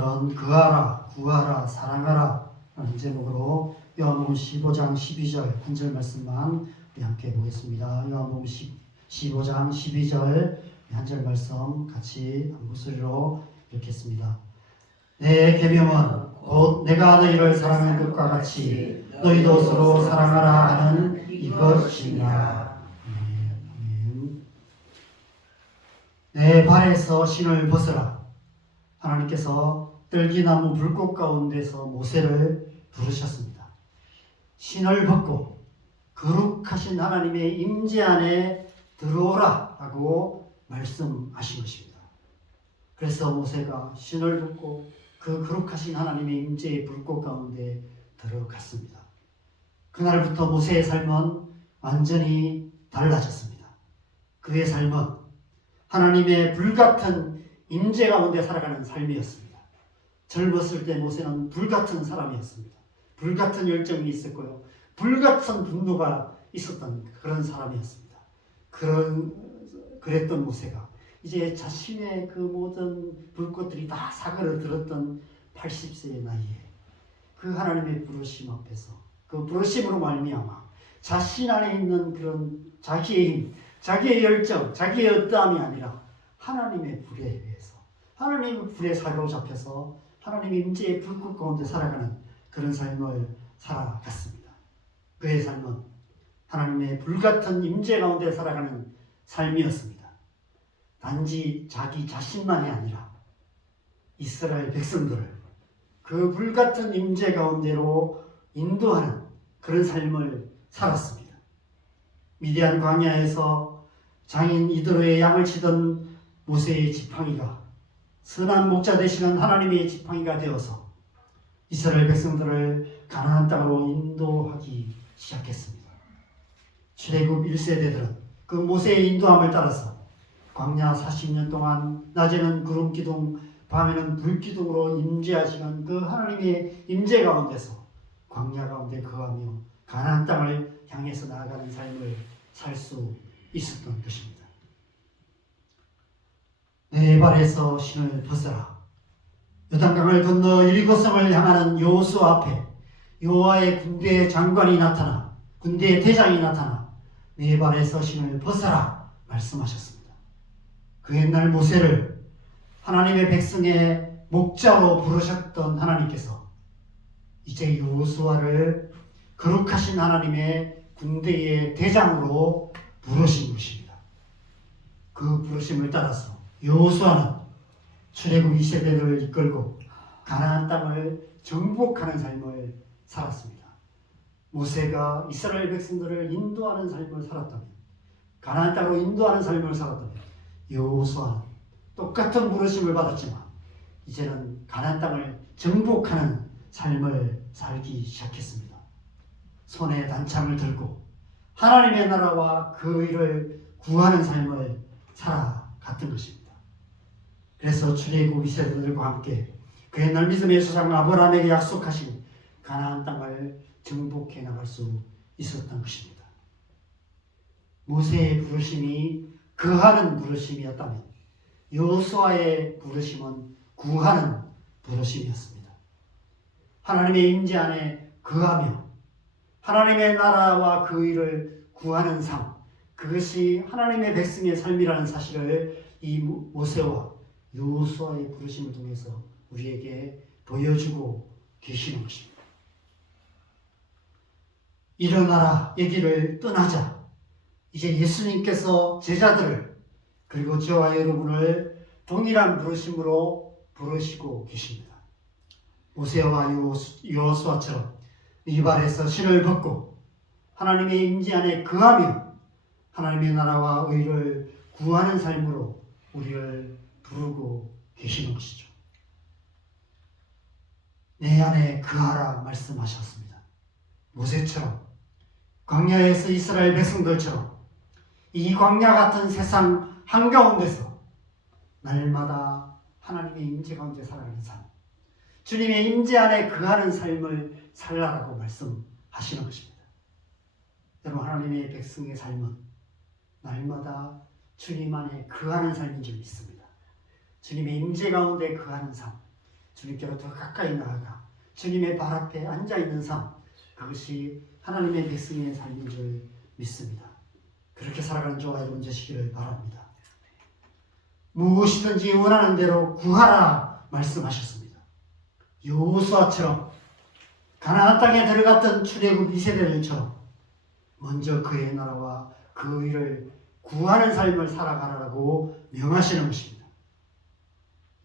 오늘은 그하라, 구하라, 사랑하라 라는 제목으로 요한복음 15장 12절 한 절 말씀만 우리 함께 보겠습니다. 요한복음 15장 12절 한 절 말씀 같이 한 목소리로 읽겠습니다. 내 계명은 곧 내가 너희를 사랑한 것과 같이 너희도 서로 사랑하라 하는 이것이니라. 아멘. 내 발에서 신을 벗으라. 하나님께서 떨기나무 불꽃 가운데서 모세를 부르셨습니다. 신을 벗고 거룩하신 하나님의 임재 안에 들어오라 라고 말씀하신 것입니다. 그래서 모세가 신을 벗고 그 거룩하신 하나님의 임재의 불꽃 가운데 들어갔습니다. 그날부터 모세의 삶은 완전히 달라졌습니다. 그의 삶은 하나님의 불같은 임재 가운데 살아가는 삶이었습니다. 젊었을 때 모세는 불같은 사람이었습니다. 불같은 열정이 있었고요. 불같은 분노가 있었던 그런 사람이었습니다. 그랬던 모세가 이제 자신의 그 모든 불꽃들이 다 사그러들었던 80세의 나이에 그 하나님의 부르심 앞에서 그 부르심으로 말미암아 자신 안에 있는 그런 자기의 힘, 자기의 열정, 자기의 어떠함이 아니라 하나님의 불에 의해서 하나님의 불에 사로잡혀서 하나님의 임재의 불꽃 가운데 살아가는 그런 삶을 살아갔습니다. 그의 삶은 하나님의 불같은 임재 가운데 살아가는 삶이었습니다. 단지 자기 자신만이 아니라 이스라엘 백성들을 그 불같은 임재 가운데로 인도하는 그런 삶을 살았습니다. 미디안 광야에서 장인 이드로의 양을 치던 모세의 지팡이가 선한 목자 되시는 하나님의 지팡이가 되어서 이스라엘 백성들을 가나안 땅으로 인도하기 시작했습니다. 출애굽 1세대들은 그 모세의 인도함을 따라서 광야 40년 동안 낮에는 구름 기둥, 밤에는 불 기둥으로 임재하시는 그 하나님의 임재 가운데서 광야 가운데 거하며 가나안 땅을 향해서 나아가는 삶을 살 수 있었던 것입니다. 내 발에서 신을 벗어라. 요단강을 건너 여리고성을 향하는 여호수아 앞에 여호와의 군대의 장관이 나타나 군대의 대장이 나타나 내 발에서 신을 벗어라 말씀하셨습니다. 그 옛날 모세를 하나님의 백성의 목자로 부르셨던 하나님께서 이제 여호수아를 거룩하신 하나님의 군대의 대장으로 부르신 것입니다. 그 부르심을 따라서 여호수아는 출애굽 2세대를 이끌고 가나안 땅을 정복하는 삶을 살았습니다. 모세가 이스라엘 백성들을 인도하는 삶을 살았다면, 가나안 땅으로 인도하는 삶을 살았다면 여호수아는 똑같은 부르심을 받았지만 이제는 가나안 땅을 정복하는 삶을 살기 시작했습니다. 손에 단창을 들고 하나님의 나라와 그 의를 구하는 삶을 살아갔던 것입니다. 그래서 출애굽 2세대들과 함께 그 옛날 믿음의 조상 아브라함에게 약속하신 가나안 땅을 정복해 나갈 수 있었던 것입니다. 모세의 부르심이 거하는 부르심이었다면 여호수아의 부르심은 구하는 부르심이었습니다. 하나님의 임재 안에 거하며 하나님의 나라와 그 의를 구하는 삶, 그것이 하나님의 백성의 삶이라는 사실을 이 모세와 여호수아의 부르심을 통해서 우리에게 보여주고 계시는 것입니다. 일어나라 얘기를 떠나자. 이제 예수님께서 제자들을 그리고 저와 여러분을 동일한 부르심으로 부르시고 계십니다. 모세와 여호수아처럼 이 발에서 신을 벗고 하나님의 임재 안에 거하며 하나님의 나라와 의를 구하는 삶으로 우리를 부르고 계시는 것이죠. 내 안에 거하라 말씀하셨습니다. 모세처럼 광야에서 이스라엘 백성들처럼 이 광야 같은 세상 한가운데서 날마다 하나님의 임재 가운데 살아가는 삶, 주님의 임재 안에 거하는 삶을 살라라고 말씀하시는 것입니다. 여러분, 하나님의 백성의 삶은 날마다 주님 안에 거하는 삶인 줄 믿습니다. 주님의 임재 가운데 거하는 삶, 주님께로 더 가까이 나아가 주님의 발 앞에 앉아있는 삶, 그것이 하나님의 백성의 삶인 줄 믿습니다. 그렇게 살아가는 저와 여러분 되시기를 바랍니다. 무엇이든지 원하는 대로 구하라 말씀하셨습니다. 여호수아처럼 가나안 땅에 들어갔던 출애굽 2세대들처럼 먼저 그의 나라와 그 의를 구하는 삶을 살아가라고 명하시는 것입니다.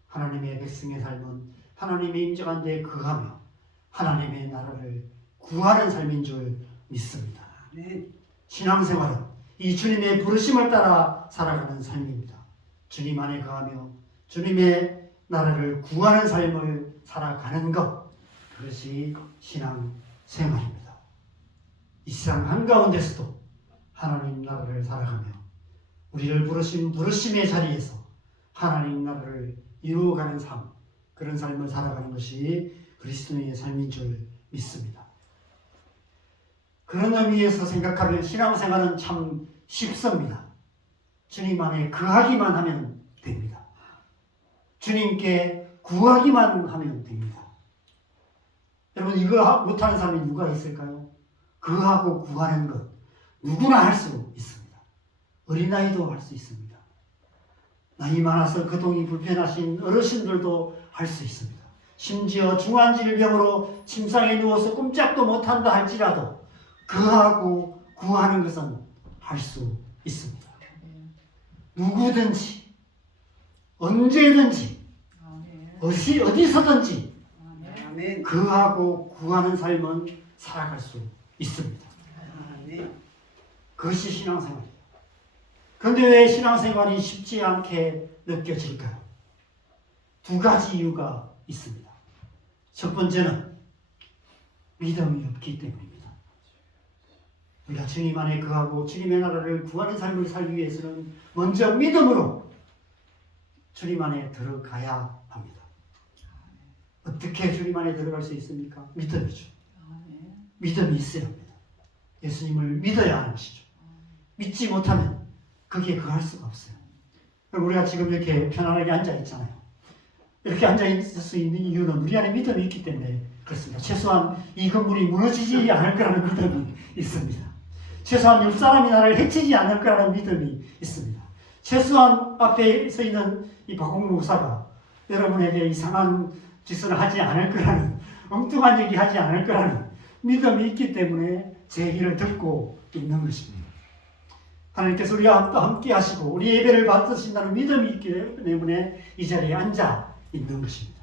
하나님의 백성의 삶은 하나님의 임재한 데에 거하며 하나님의 나라를 구하는 삶인 줄 믿습니다. 신앙생활은 이 주님의 부르심을 따라 살아가는 삶입니다. 주님 안에 거하며 주님의 나라를 구하는 삶을 살아가는 것, 그것이 신앙생활입니다. 이 세상 한가운데서도 하나님 나라를 살아가며 우리를 부르신 부르심의 자리에서 하나님 나라를 이루어가는 삶, 그런 삶을 살아가는 것이 그리스도인의 삶인 줄 믿습니다. 그런 의미에서 생각하면 신앙생활은 참 쉽습니다. 주님 안에 거하기만 하면 됩니다. 주님께 구하기만 하면 됩니다. 여러분, 이거 못하는 사람이 누가 있을까요? 거하고 구하는 것 누구나 할 수 있습니다. 어린아이도 할 수 있습니다. 나이 많아서 거동이 불편하신 어르신들도 할 수 있습니다. 심지어 중환질병으로 침상에 누워서 꼼짝도 못한다 할지라도 거하고 구하는 것은 할 수 있습니다. 누구든지 언제든지 어디서든지 거하고 구하는 삶은 살아갈 수 있습니다. 그것이 신앙생활입니다. 그런데 왜 신앙생활이 쉽지 않게 느껴질까요? 두 가지 이유가 있습니다. 첫 번째는 믿음이 없기 때문입니다. 우리가 주님 안에 거하고 주님의 나라를 구하는 삶을 살기 위해서는 먼저 믿음으로 주님 안에 들어가야 합니다. 어떻게 주님 안에 들어갈 수 있습니까? 믿음이죠. 믿음이 있어야 합니다. 예수님을 믿어야 하는 것이죠. 믿지 못하면 거기에 거할 수가 없어요. 우리가 지금 이렇게 편안하게 앉아 있잖아요. 이렇게 앉아 있을 수 있는 이유는 우리 안에 믿음이 있기 때문에 그렇습니다. 최소한 이 건물이 무너지지 않을 거라는 믿음이 있습니다. 최소한 옆 사람이 나를 해치지 않을 거라는 믿음이 있습니다. 최소한 앞에 서 있는 이 박홍 목사가 여러분에게 이상한 짓을 하지 않을 거라는, 엉뚱한 얘기 하지 않을 거라는 믿음이 있기 때문에 제 얘기를 듣고 있는 것입니다. 하나님께서 우리와 함께 하시고 우리 예배를 받으신다는 믿음이 있기 때문에 이 자리에 앉아 있는 것입니다.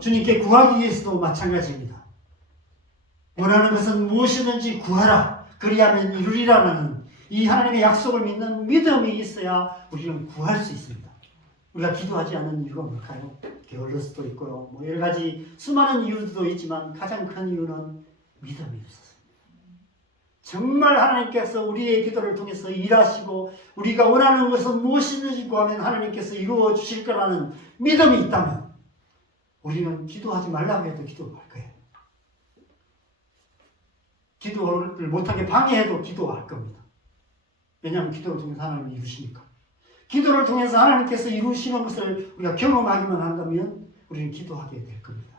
주님께 구하기 위해서도 마찬가지입니다. 원하는 것은 무엇이든지 구하라, 그리하면 이루리라는 이 하나님의 약속을 믿는 믿음이 있어야 우리는 구할 수 있습니다. 우리가 기도하지 않는 이유가 뭘까요? 게을릴 수도 있고요. 여러 가지 수많은 이유도 있지만 가장 큰 이유는 믿음이 없어서. 정말 하나님께서 우리의 기도를 통해서 일하시고 우리가 원하는 것은 무엇이든지 구하면 하나님께서 이루어 주실 거라는 믿음이 있다면 우리는 기도하지 말라고 해도 기도할 거예요. 기도를 못하게 방해해도 기도할 겁니다. 왜냐하면 기도를 통해서 하나님이 이루시니까. 기도를 통해서 하나님께서 이루시는 것을 우리가 경험하기만 한다면 우리는 기도하게 될 겁니다.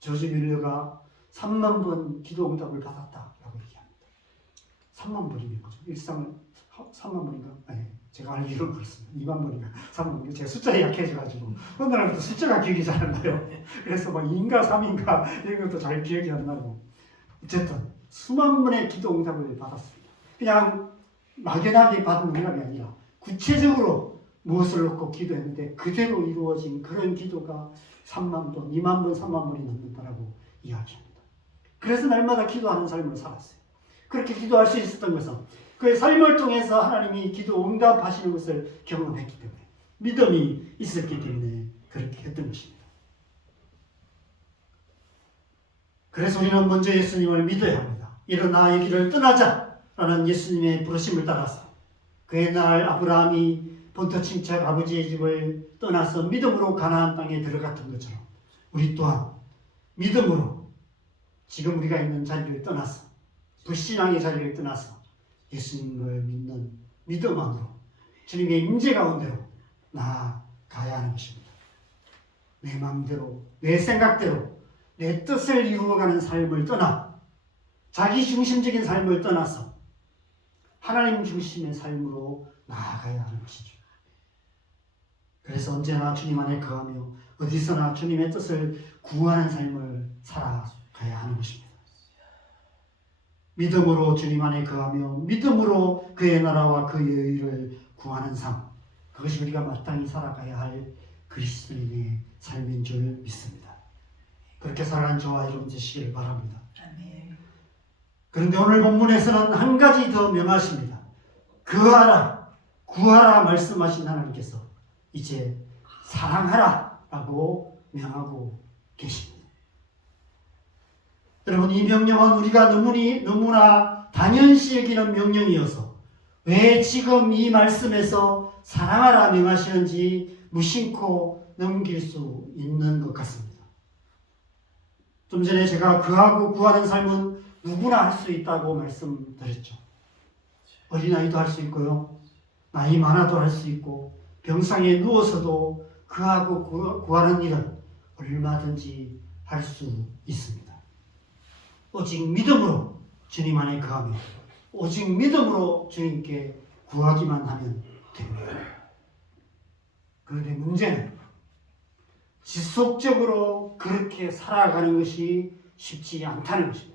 조지 뮬러가 3만 번 기도 응답을 받았다라고 얘기합니다. 3만 번이면 거죠. 일상을 3만 번인가? 아니, 제가 알기로는 그렇습니다. 2만 번인가? 3만 번. 제가 숫자에 약해져가지고 어느 날부터 숫자가 기억이 잘 안 나요. 그래서 2인가 3인가 이런 것도 잘 기억이 안 나고 어쨌든 수만 번의 기도 응답을 받았습니다. 그냥 막연하게 받은 응답이 아니라 구체적으로 무엇을 놓고 기도했는데 그대로 이루어진 그런 기도가 3만 번, 2만 번, 3만 번이 넘는다라고 이야기합니다. 그래서 날마다 기도하는 삶을 살았어요. 그렇게 기도할 수 있었던 것은 그의 삶을 통해서 하나님이 기도 응답하시는 것을 경험했기 때문에 믿음이 있었기 때문에 그렇게 했던 것입니다. 그래서 우리는 먼저 예수님을 믿어야 합니다. 일어나 이 길을 떠나자라는 예수님의 부르심을 따라서 그의 날 아브라함이 본토 친척 아버지의 집을 떠나서 믿음으로 가나안 땅에 들어갔던 것처럼 우리 또한 믿음으로 지금 우리가 있는 자리를 떠나서 불신앙의 자리를 떠나서 예수님을 믿는 믿음 안으로 주님의 임재 가운데로 나아가야 하는 것입니다. 내 마음대로, 내 생각대로, 내 뜻을 이루어가는 삶을 떠나 자기 중심적인 삶을 떠나서 하나님 중심의 삶으로 나아가야 하는 것이죠. 그래서 언제나 주님 안에 거하며 어디서나 주님의 뜻을 구하는 삶을 살아가야 하는 것입니다. 믿음으로 주님 안에 거하며 믿음으로 그의 나라와 그의 의를 구하는 삶, 그것이 우리가 마땅히 살아가야 할 그리스도인의 삶인 줄 믿습니다. 그렇게 살아가는 저와 여러분 되시기를 바랍니다. 그런데 오늘 본문에서는 한 가지 더 명하십니다. 거하라, 구하라 말씀하신 하나님께서 이제 사랑하라 라고 명하고 계십니다. 여러분, 이 명령은 우리가 너무나 당연시 여기는 명령이어서 왜 지금 이 말씀에서 사랑하라 명하시는지 무심코 넘길 수 있는 것 같습니다. 좀 전에 제가 거하고 구하는 삶은 누구나 할 수 있다고 말씀드렸죠. 어린아이도 할 수 있고요. 나이 많아도 할 수 있고 병상에 누워서도 거하고 구하는 일은 얼마든지 할 수 있습니다. 오직 믿음으로 주님 안에 거하며 오직 믿음으로 주님께 구하기만 하면 됩니다. 그런데 문제는 지속적으로 그렇게 살아가는 것이 쉽지 않다는 것입니다.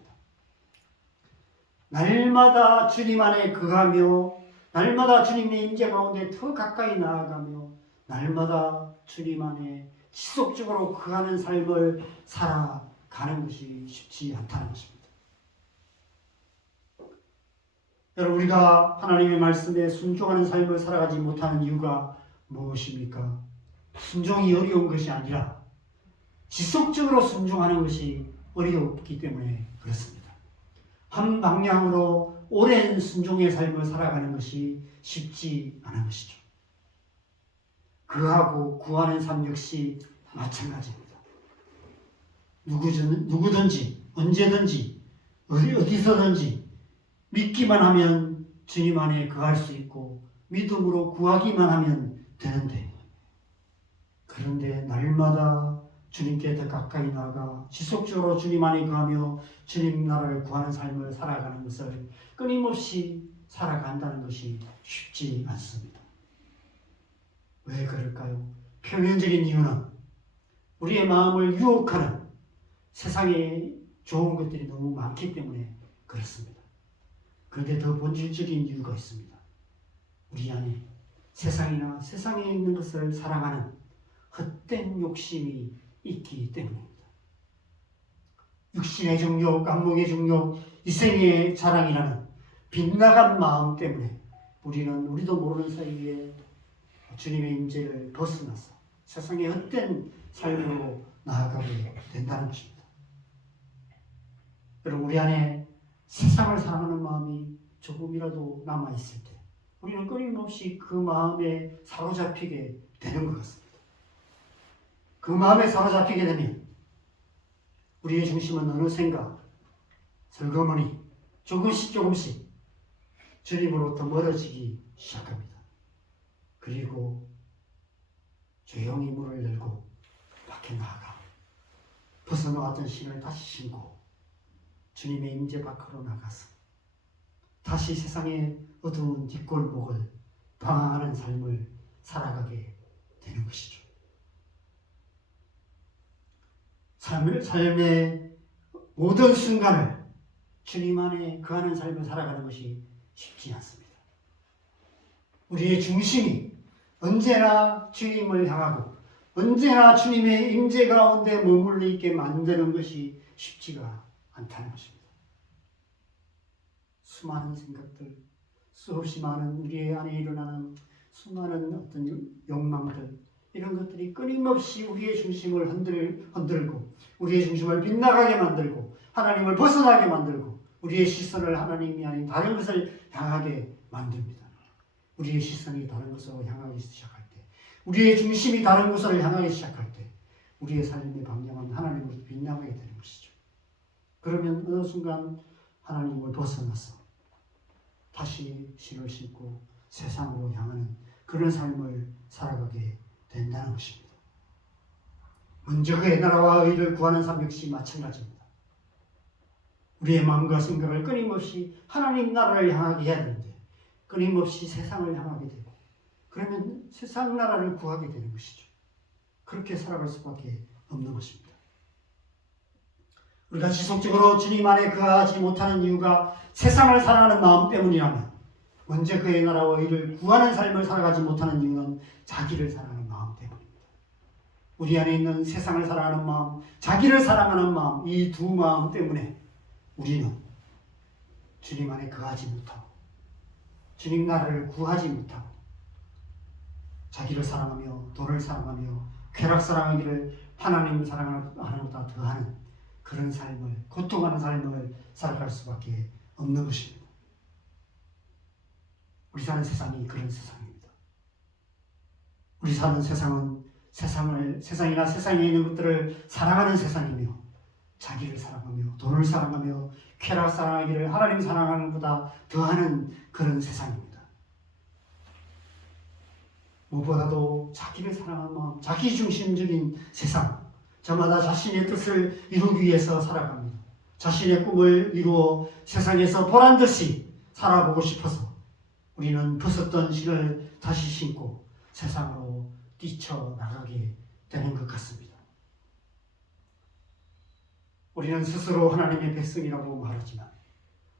날마다 주님 안에 거하며 날마다 주님의 임재 가운데 더 가까이 나아가며 날마다 주님 안에 지속적으로 거하는 삶을 살아가는 것이 쉽지 않다는 것입니다. 여러분, 우리가 하나님의 말씀에 순종하는 삶을 살아가지 못하는 이유가 무엇입니까? 순종이 어려운 것이 아니라 지속적으로 순종하는 것이 어렵기 때문에 그렇습니다. 한 방향으로 오랜 순종의 삶을 살아가는 것이 쉽지 않은 것이죠. 그하고 구하는 삶 역시 마찬가지입니다. 누구든지 언제든지 어디서든지 믿기만 하면 주님 안에 거할 수 있고 믿음으로 구하기만 하면 되는데, 그런데 날마다 주님께 더 가까이 나아가 지속적으로 주님 안에 거하며 주님 나라를 구하는 삶을 살아가는 것을 끊임없이 살아간다는 것이 쉽지 않습니다. 왜 그럴까요? 표면적인 이유는 우리의 마음을 유혹하는 세상에 좋은 것들이 너무 많기 때문에 그렇습니다. 그런데 더 본질적인 이유가 있습니다. 우리 안에 세상이나 세상에 있는 것을 사랑하는 헛된 욕심이 있기 때문입니다. 육신의 정욕, 안목의 정욕, 이생의 자랑이라는 빗나간 마음 때문에 우리도 모르는 사이에 주님의 임재를 벗어나서 세상의 헛된 삶으로 나아가게 된다는 것입니다. 여러분, 우리 안에 세상을 사랑하는 마음이 조금이라도 남아있을 때 우리는 끊임없이 그 마음에 사로잡히게 되는 것 같습니다. 그 마음에 사로잡히게 되면 우리의 중심은 어느샌가 슬그머니 조금씩 주님으로부터 멀어지기 시작합니다. 그리고 조용히 문을 열고 밖에 나아가 벗어나왔던 신을 다시 신고 주님의 임재 밖으로 나가서 다시 세상의 어두운 뒷골목을 방황하는 삶을 살아가게 되는 것이죠. 삶의 모든 순간을 주님 안에 거하는 삶을 살아가는 것이 쉽지 않습니다. 우리의 중심이 언제나 주님을 향하고 언제나 주님의 임재 가운데 머물러 있게 만드는 것이 쉽지가 않다는 것입니다. 수많은 생각들, 수없이 많은 우리 안에 일어나는 수많은 어떤 욕망들, 이런 것들이 끊임없이 우리의 중심을 흔들고 우리의 중심을 빗나가게 만들고 하나님을 벗어나게 만들고 우리의 시선을 하나님이 아닌 다른 것을 향하게 만듭니다. 우리의 시선이 다른 것으로 향하기 시작할 때, 우리의 중심이 다른 것으로 향하기 시작할 때 우리의 삶의 방향은 하나님으로 빗나가게 되는 것이죠. 그러면 어느 순간 하나님을 벗어나서 다시 신을 신고 세상으로 향하는 그런 삶을 살아가게 된다는 것입니다. 먼저 그의 나라와 의를 구하는 삶 역시 마찬가지입니다. 우리의 마음과 생각을 끊임없이 하나님 나라를 향하게 해야 되는데 끊임없이 세상을 향하게 되고 그러면 세상 나라를 구하게 되는 것이죠. 그렇게 살아갈 수밖에 없는 것입니다. 우리가 지속적으로 주님 안에 거하지 못하는 이유가 세상을 사랑하는 마음 때문이라면 먼저 그의 나라와 의를 구하는 삶을 살아가지 못하는 이유는 자기를 사랑하는 마음 때문입니다. 우리 안에 있는 세상을 사랑하는 마음, 자기를 사랑하는 마음, 이 두 마음 때문에 우리는 주님 안에 거하지 못하고 주님 나라를 구하지 못하고 자기를 사랑하며 돈을 사랑하며 쾌락 사랑하기를 하나님 사랑하는 것보다 더하는 그런 삶을, 고통하는 삶을 살아갈 수밖에 없는 것입니다. 우리 사는 세상이 그런 세상입니다. 우리 사는 세상은 세상이나 세상에 있는 것들을 사랑하는 세상이며 자기를 사랑하며 돈을 사랑하며 쾌락 사랑하기를 하나님 사랑하는 것보다 더하는 그런 세상입니다. 무엇보다도 자기를 사랑하는 마음, 자기중심적인 세상, 저마다 자신의 뜻을 이루기 위해서 살아갑니다. 자신의 꿈을 이루어 세상에서 보란듯이 살아보고 싶어서 우리는 벗었던 신을 다시 신고 세상으로 뛰쳐나가게 되는 것 같습니다. 우리는 스스로 하나님의 백성이라고 말하지만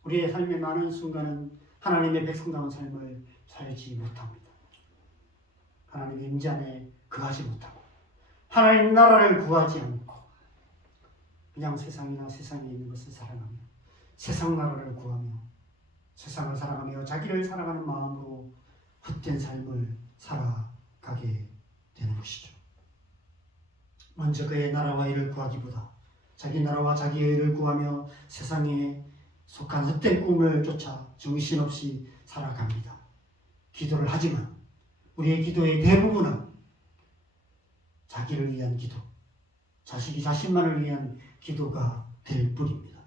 우리의 삶의 많은 순간은 하나님의 백성다운 삶을 살지 못합니다. 하나님의 임재 안에 거하지 못하고 하나님 나라를 구하지 않고 그냥 세상이나 세상에 있는 것을 사랑하며 세상 나라를 구하며 세상을 사랑하며 자기를 사랑하는 마음으로 헛된 삶을 살아가게 되는 것이죠. 먼저 그의 나라와 의를 구하기보다 자기 나라와 자기의 의를 구하며 세상에 속한 헛된 꿈을 쫓아 정신없이 살아갑니다. 기도를 하지만 우리의 기도의 대부분은 자기를 위한 기도, 자신만을 위한 기도가 될 뿐입니다.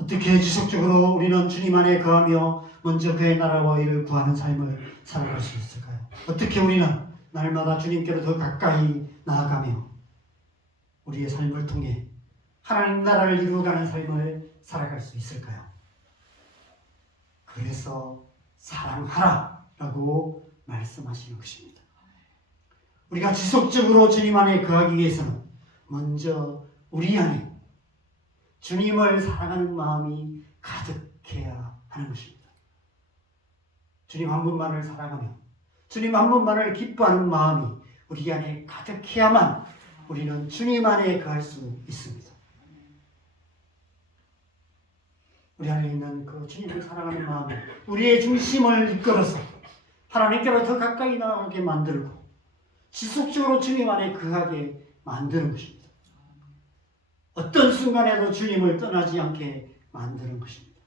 어떻게 지속적으로 우리는 주님 안에 거하며 먼저 그의 나라와 의를 구하는 삶을 살아갈 수 있을까요? 어떻게 우리는 날마다 주님께로 더 가까이 나아가며 우리의 삶을 통해 하나님 나라를 이루어가는 삶을 살아갈 수 있을까요? 그래서 사랑하라라고 말씀하시는 것입니다. 우리가 지속적으로 주님 안에 거하기 위해서는 먼저 우리 안에 주님을 사랑하는 마음이 가득해야 하는 것입니다. 주님 한 분만을 사랑하며 주님 한 분만을 기뻐하는 마음이 우리 안에 가득해야만 우리는 주님 안에 거할 수 있습니다. 우리 안에 있는 그 주님을 사랑하는 마음이 우리의 중심을 이끌어서 하나님께로 더 가까이 나가게 만들고 지속적으로 주님 안에 거하게 만드는 것입니다. 어떤 순간에도 주님을 떠나지 않게 만드는 것입니다.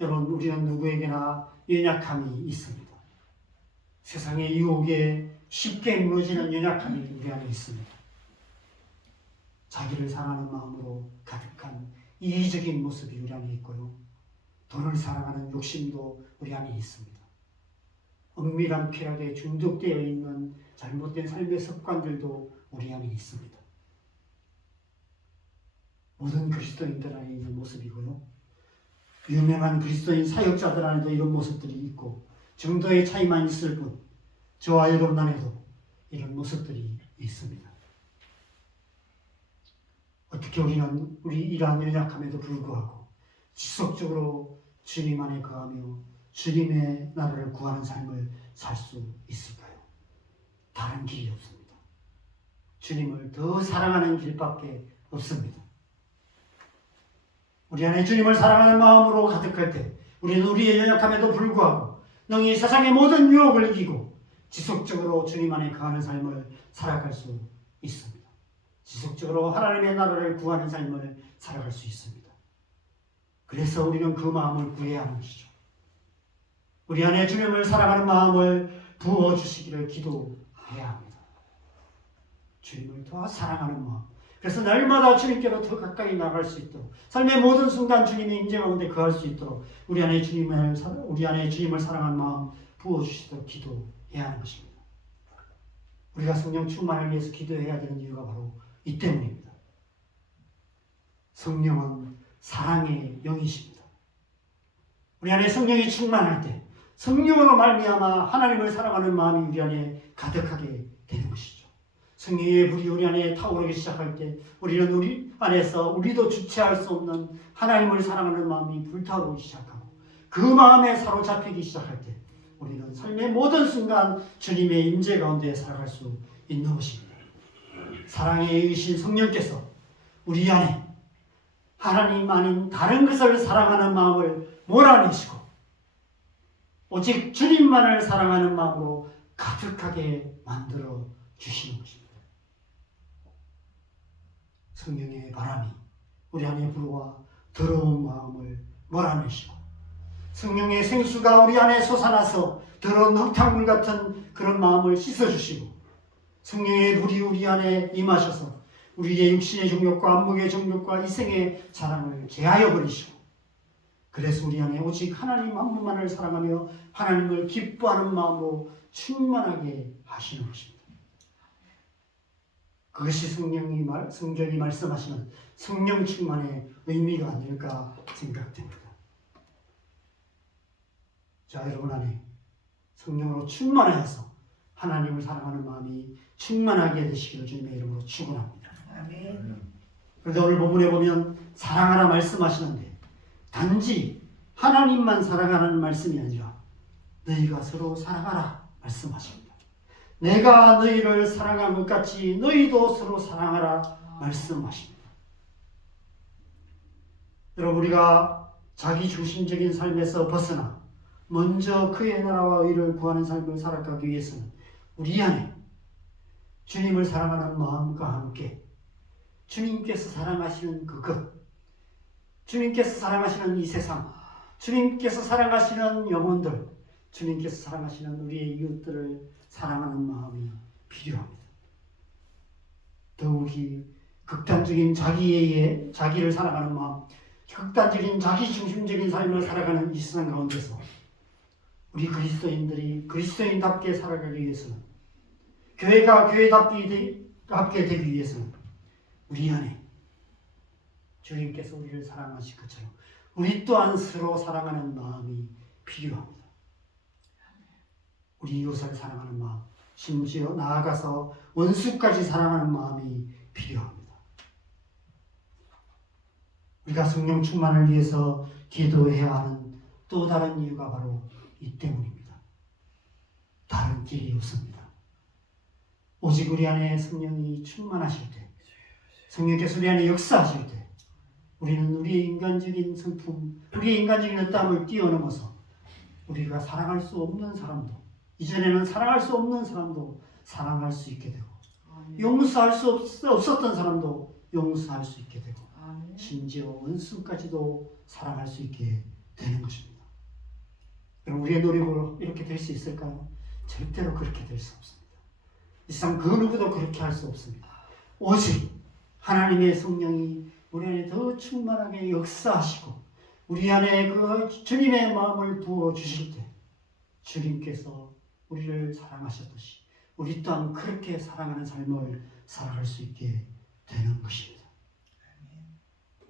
여러분, 우리는 누구에게나 연약함이 있습니다. 세상의 유혹에 쉽게 무너지는 연약함이 우리 안에 있습니다. 자기를 사랑하는 마음으로 가득한 이기적인 모습이 우리 안에 있고요. 돈을 사랑하는 욕심도 우리 안에 있습니다. 은밀한 쾌락에 중독되어 있는 잘못된 삶의 습관들도 우리 안에 있습니다. 모든 그리스도인들 안에 있는 모습이고요. 유명한 그리스도인 사역자들 안에도 이런 모습들이 있고 정도의 차이만 있을 뿐 저와 여러분 안에도 이런 모습들이 있습니다. 어떻게 우리는 이러한 연약함에도 불구하고 지속적으로 주님 안에 거하며 주님의 나라를 구하는 삶을 살 수 있을까요? 다른 길이 없습니다. 주님을 더 사랑하는 길밖에 없습니다. 우리 안에 주님을 사랑하는 마음으로 가득할 때 우리는 우리의 연약함에도 불구하고 능히 세상의 모든 유혹을 이기고 지속적으로 주님 안에 거하는 삶을 살아갈 수 있습니다. 지속적으로 하나님의 나라를 구하는 삶을 살아갈 수 있습니다. 그래서 우리는 그 마음을 구해야 하는 것이죠. 우리 안에 주님을 사랑하는 마음을 부어주시기를 기도해야 합니다. 주님을 더 사랑하는 마음, 그래서 날마다 주님께로 더 가까이 나갈 수 있도록 삶의 모든 순간 주님의 임재 가운데 거할 수 있도록 우리 안에 주님을 사랑하는 마음 부어주시도록 기도해야 하는 것입니다. 우리가 성령 충만을 위해서 기도해야 되는 이유가 바로 이 때문입니다. 성령은 사랑의 영이십니다. 우리 안에 성령이 충만할 때 성령으로 말미암아 하나님을 사랑하는 마음이 우리 안에 가득하게 되는 것이죠. 성령의 불이 우리 안에 타오르기 시작할 때 우리는 우리 안에서 우리도 주체할 수 없는 하나님을 사랑하는 마음이 불타오르기 시작하고 그 마음에 사로잡히기 시작할 때 우리는 삶의 모든 순간 주님의 임재 가운데 살아갈 수 있는 것입니다. 사랑의 의신 성령께서 우리 안에 하나님 아닌 다른 것을 사랑하는 마음을 몰아내시고 오직 주님만을 사랑하는 마음으로 가득하게 만들어 주시는 것입니다. 성령의 바람이 우리 안에 불어와 더러운 마음을 몰아내시고 성령의 생수가 우리 안에 솟아나서 더러운 흙탕물 같은 그런 마음을 씻어주시고 성령의 불이 우리 안에 임하셔서 우리의 육신의 정욕과 안목의 정욕과 이생의 자랑을 제하여 버리시고 그래서 우리 안에 오직 하나님 한 분만을 사랑하며 하나님을 기뻐하는 마음으로 충만하게 하시는 것입니다. 그것이 성경이 말씀하시는 성령 충만의 의미가 아닐까 생각됩니다. 자, 여러분 안에 성령으로 충만하여서 하나님을 사랑하는 마음이 충만하게 되시기를 주님의 이름으로 축원합니다. 아멘. 그런데 오늘 본문에 보면 사랑하라 말씀하시는데 단지 하나님만 사랑하라는 말씀이 아니라 너희가 서로 사랑하라 말씀하십니다. 내가 너희를 사랑한 것 같이 너희도 서로 사랑하라 말씀하십니다. 여러분 우리가 자기중심적인 삶에서 벗어나 먼저 그의 나라와 의를 구하는 삶을 살아가기 위해서는 우리 안에 주님을 사랑하는 마음과 함께 주님께서 사랑하시는 그것, 주님께서 사랑하시는 이 세상, 주님께서 사랑하시는 영혼들, 주님께서 사랑하시는 우리의 이웃들을 사랑하는 마음이 필요합니다. 더욱이 극단적인 자기를 사랑하는 마음, 극단적인 자기중심적인 삶을 살아가는 이 세상 가운데서 우리 그리스도인들이 그리스도인답게 살아가기 위해서는 교회가 교회답게 되기 위해서는 우리 안에 주님께서 우리를 사랑하신 것처럼 우리 또한 서로 사랑하는 마음이 필요합니다. 우리 이웃을 사랑하는 마음, 심지어 나아가서 원수까지 사랑하는 마음이 필요합니다. 우리가 성령 충만을 위해서 기도해야 하는 또 다른 이유가 바로 이 때문입니다. 다른 길이 없습니다. 오직 우리 안에 성령이 충만하실 때, 성령께서 우리 안에 역사하실 때 우리는 우리의 인간적인 성품, 우리의 인간적인 어떠함을 뛰어넘어서 우리가 사랑할 수 없는 사람도, 이전에는 사랑할 수 없는 사람도 사랑할 수 있게 되고 용서할 수 없었던 사람도 용서할 수 있게 되고 심지어 원수까지도 사랑할 수 있게 되는 것입니다. 여러분 우리의 노력으로 이렇게 될 수 있을까요? 절대로 그렇게 될 수 없습니다. 이 세상 그 누구도 그렇게 할 수 없습니다. 오직 하나님의 성령이 우리 안에 더 충만하게 역사하시고 우리 안에 그 주님의 마음을 부어주실 때 주님께서 우리를 사랑하셨듯이 우리 또한 그렇게 사랑하는 삶을 살아갈 수 있게 되는 것입니다.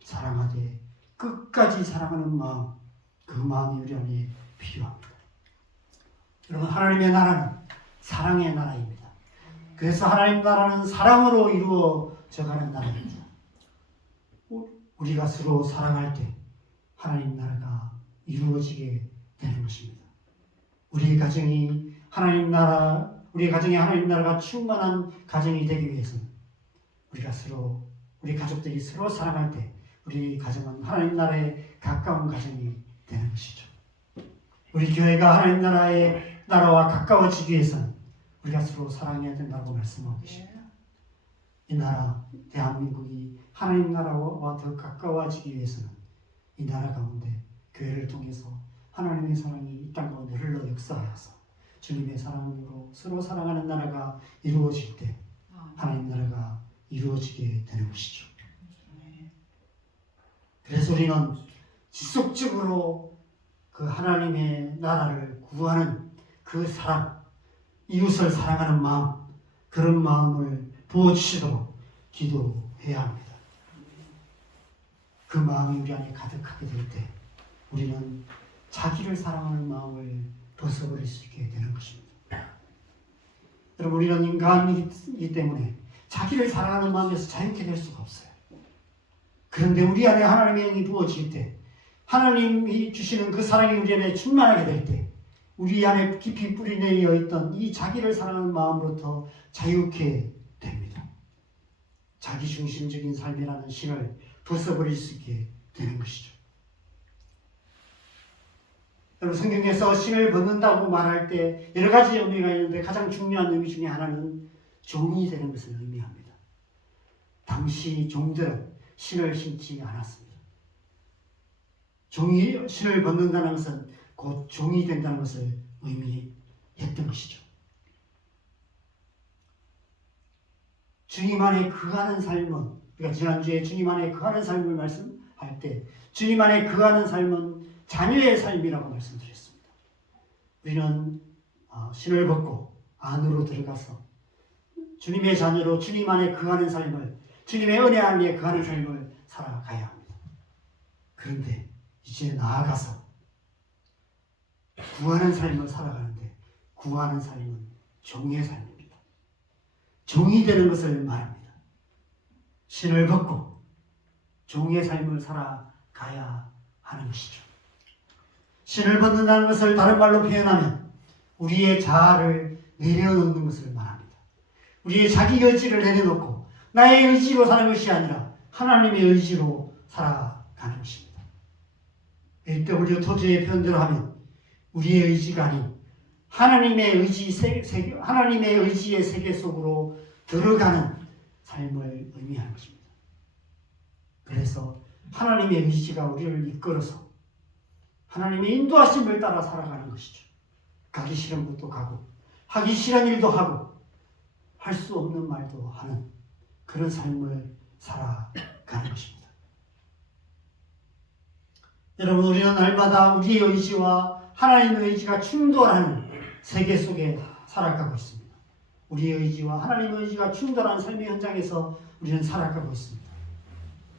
사랑하되 끝까지 사랑하는 마음, 그 마음이 우리 안에 필요합니다. 여러분 하나님의 나라는 사랑의 나라입니다. 그래서 하나님 나라는 사랑으로 이루어져 가는 나라입니다. 우리가 서로 사랑할 때 하나님 나라가 이루어지게 되는 것입니다. 우리 가정에 하나님 나라가 충만한 가정이 되기 위해서는 우리 가족들이 서로 사랑할 때 우리 가정은 하나님 나라에 가까운 가정이 되는 것이죠. 우리 교회가 하나님 나라와 가까워지기 위해서는 우리가 서로 사랑해야 된다고 말씀하고 계십니다. 이 나라, 대한민국이 하나님 나라와 더 가까워지기 위해서는 이 나라 가운데 교회를 통해서 하나님의 사랑이 이 땅 가운데 흘러 역사하여서 주님의 사랑으로 서로 사랑하는 나라가 이루어질 때 하나님 나라가 이루어지게 되는 것이죠. 그래서 우리는 지속적으로 그 하나님의 나라를 구하는 그 사랑, 이웃을 사랑하는 마음, 그런 마음을 부어주시도록 기도해야 합니다. 그 마음이 우리 안에 가득하게 될 때 우리는 자기를 사랑하는 마음을 벗어버릴 수 있게 되는 것입니다. 여러분, 우리는 인간이기 때문에 자기를 사랑하는 마음에서 자유케 될 수가 없어요. 그런데 우리 안에 하나님의 영이 부어질 때, 하나님이 주시는 그 사랑이 우리 안에 충만하게 될 때, 우리 안에 깊이 뿌리내려 있던 이 자기를 사랑하는 마음으로부터 자유케 됩니다. 자기중심적인 삶이라는 신을 벗어버릴 수 있게 되는 것이죠. 여러분, 성경에서 신을 벗는다고 말할 때 여러 가지 의미가 있는데 가장 중요한 의미 중에 하나는 종이 되는 것을 의미합니다. 당시 종들은 신을 신지 않았습니다. 신을 벗는다는 것은 곧 종이 된다는 것을 의미했던 것이죠. 주님 안에 거하는 삶은, 우리가 지난주에 주님 안에 거하는 삶을 말씀할 때 주님 안에 거하는 삶은 자녀의 삶이라고 말씀드렸습니다. 우리는 신을 벗고 안으로 들어가서 주님의 자녀로 주님 안에 거하는 삶을, 주님의 은혜 안에 거하는 삶을 살아가야 합니다. 그런데 이제 나아가서 구하는 삶을 살아가는데, 구하는 삶은 종의 삶입니다. 종이 되는 것을 말합니다. 신을 벗고 종의 삶을 살아가야 하는 것이죠. 신을 벗는다는 것을 다른 말로 표현하면 우리의 자아를 내려놓는 것을 말합니다. 우리의 자기 의지를 내려놓고 나의 의지로 사는 것이 아니라 하나님의 의지로 살아가는 것입니다. A.W. 토저의 표현대로 하면 우리의 의지가 아닌 하나님의 의지의 세계 속으로 들어가는 삶을 의미하는 것입니다. 그래서 하나님의 의지가 우리를 이끌어서 하나님의 인도하심을 따라 살아가는 것이죠. 가기 싫은 곳도 가고 하기 싫은 일도 하고 할 수 없는 말도 하는 그런 삶을 살아가는 것입니다. 여러분, 우리는 날마다 우리의 의지와 하나님의 의지가 충돌하는 세계 속에 살아가고 있습니다. 우리의 의지와 하나님의 의지가 충돌하는 삶의 현장에서 우리는 살아가고 있습니다.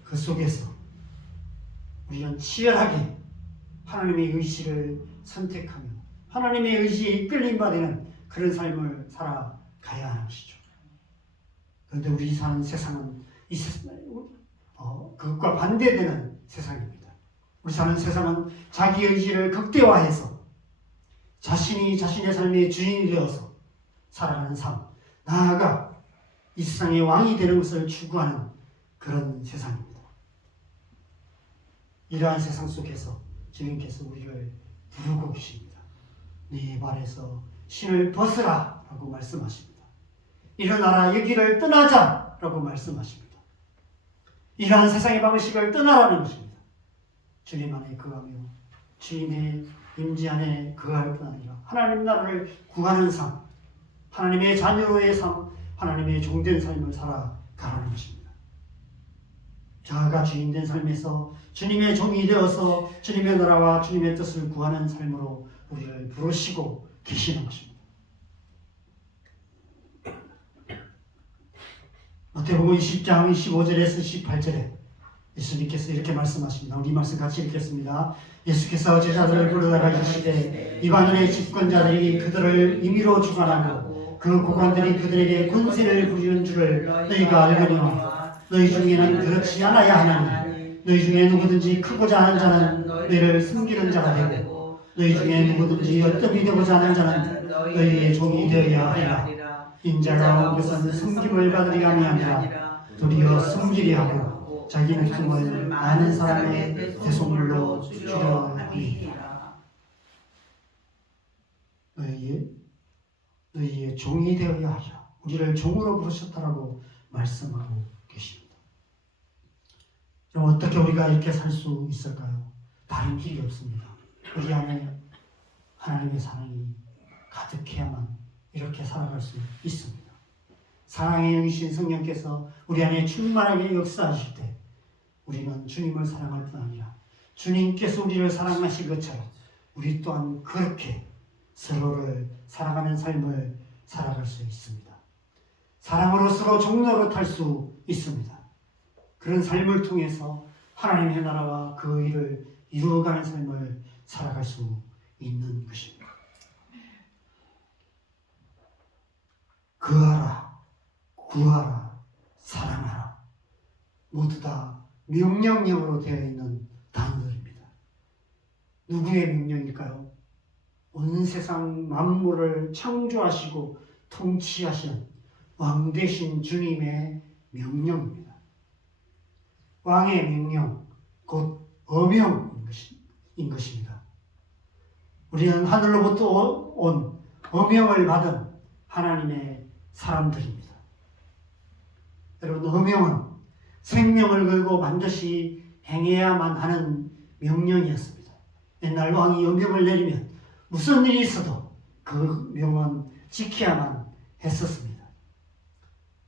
그 속에서 우리는 치열하게 하나님의 의지를 선택하며 하나님의 의지에 이끌림 받는 그런 삶을 살아가야 하는 것이죠. 그런데 우리 사는 세상은 그것과 반대되는 세상입니다. 우리 사는 세상은 자기 의지를 극대화해서 자신이 자신의 삶의 주인이 되어서 살아가는 삶, 나아가 이 세상의 왕이 되는 것을 추구하는 그런 세상입니다. 이러한 세상 속에서 주님께서 우리를 부르고 계십니다. 네 발에서 신을 벗으라 라고 말씀하십니다. 일어나라, 여기를 떠나자 라고 말씀하십니다. 이러한 세상의 방식을 떠나라는 것입니다. 주님 안에 거하며 주님의 임재 안에 거할 뿐 아니라 하나님 나라를 구하는 삶, 하나님의 자녀로의 삶, 하나님의 종된 삶을 살아가라는 것입니다. 자아가 주인된 삶에서 주님의 종이 되어서 주님의 나라와 주님의 뜻을 구하는 삶으로 우리를 부르시고 계시는 것입니다. 마태복음 20장 25절에서 18절에 예수님께서 이렇게 말씀하십니다. 우리 말씀 같이 읽겠습니다. 예수께서 제자들을 부르다가 이르시되 이방인의 집권자들이 그들을 임의로 주관하고 그 고관들이 그들에게 권세를 부리는 줄을 너희가 알거니와 너희 중에는 그렇지 않아야 하나니 너희 중에 누구든지 크고자 하는 자는 너희를 섬기는 자가 되고 너희 중에 누구든지 어뜸이 되고자 하는 자는 너희의 종이 되어야 하리라. 인자가 온 것은 섬김을 받으리 아니하니라 도리어 섬기려 하고 자기 목숨을 아는 사람의 대속물로 주려 함이니라. 너희의 종이 되어야 하리라. 우리를 종으로 부르셨다라고 말씀하고 계십니다. 그럼 어떻게 우리가 이렇게 살 수 있을까요? 다른 길이 없습니다. 우리 안에 하나님의 사랑이 가득해야만 이렇게 살아갈 수 있습니다. 사랑의 영이신 성령께서 우리 안에 충만하게 역사하실 때 우리는 주님을 사랑할 뿐 아니라 주님께서 우리를 사랑하신 것처럼 우리 또한 그렇게 서로를 사랑하는 삶을 살아갈 수 있습니다. 사랑으로 서로 종로로 탈 수 있습니다. 그런 삶을 통해서 하나님의 나라와 그 일을 이루어가는 삶을 살아갈 수 있는 것입니다. 거하라, 구하라, 사랑하라. 모두 다 명령형으로 되어 있는 단어들입니다. 누구의 명령일까요? 온 세상 만물을 창조하시고 통치하신 왕 되신 주님의 명령입니다. 왕의 명령, 곧 어명인 것입니다. 우리는 하늘로부터 온 어명을 받은 하나님의 사람들입니다. 여러분, 어명은 생명을 걸고 반드시 행해야만 하는 명령이었습니다. 옛날 왕이 어명을 내리면 무슨 일이 있어도 그 명은 지켜야만 했었습니다.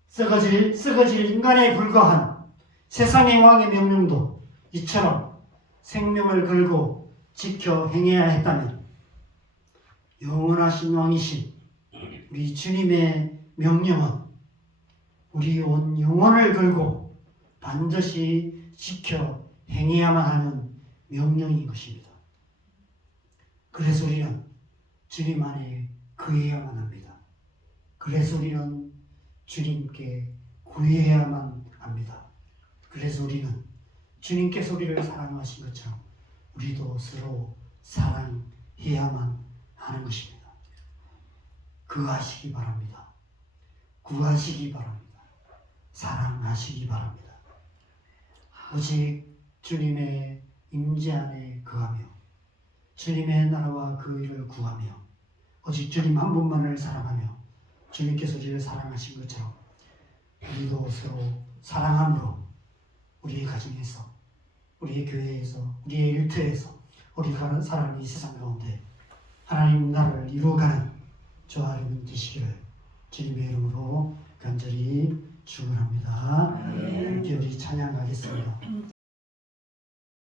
썩어질 인간에 불과한 세상의 왕의 명령도 이처럼 생명을 걸고 지켜 행해야 했다면 영원하신 왕이신 우리 주님의 명령은 우리 온 영혼을 걸고 반드시 지켜 행해야만 하는 명령인 것입니다. 그래서 우리는 주님 안에 거해야만 합니다. 그래서 우리는 주님께 구해야만 합니다. 그래서 우리는 주님께서 우리를 사랑하신 것처럼 우리도 서로 사랑해야만 하는 것입니다. 거하시기 바랍니다. 구하시기 바랍니다. 사랑하시기 바랍니다. 오직 주님의 임재 안에 거하며 주님의 나라와 그 일을 구하며 오직 주님 한 분만을 사랑하며 주님께서 우리를 사랑하신 것처럼 우리도 서로 사랑함으로 우리의 가정에서 우리의 교회에서 우리의 일터에서 우리가 살아가는 이 세상 가운데 하나님 나라를 이루어가는 저와 여러분 되시기를 주님의 이름으로 간절히 축원합니다. 함께 우리 찬양하겠습니다.